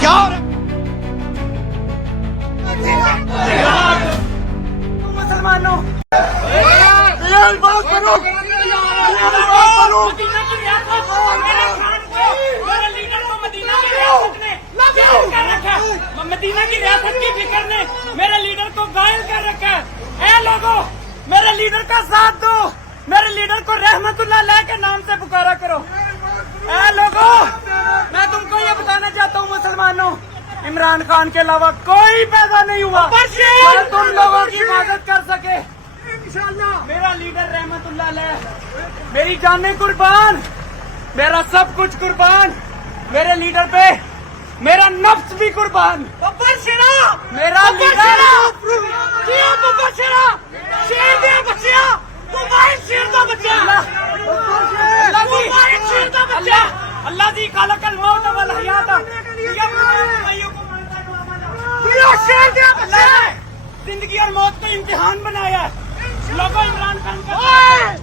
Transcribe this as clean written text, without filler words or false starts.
کیا مسلمانوں مدینہ کی ریاست میرے خان کو میرے لیڈر کو مدینہ کی ریاست نے غائل کر رکھا ہے. مدینہ کی ریاست کی فکر نے میرے لیڈر کو غائل کر رکھا ہے. اے لوگوں میرے لیڈر کا ساتھ دو, میرے لیڈر کو رحمت اللہ علیہ کے نام سے پکارا کرو. اے لوگوں میں تم کو یہ بتانا چاہتا ہوں مسلمانوں, عمران خان کے علاوہ کوئی پیدا نہیں ہوا جو تم لوگوں کی حفاظت کر سکے. میرا لیڈر رحمت اللہ علیہ, میری جانیں قربان, میرا سب کچھ قربان, میرے لیڈر پہ میرا نفس بھی قربان. میرا لیڈر اللہ جی خالق الموت والحیات زندگی اور موت کو امتحان بنایا ہے. لوگوں عمران خان کا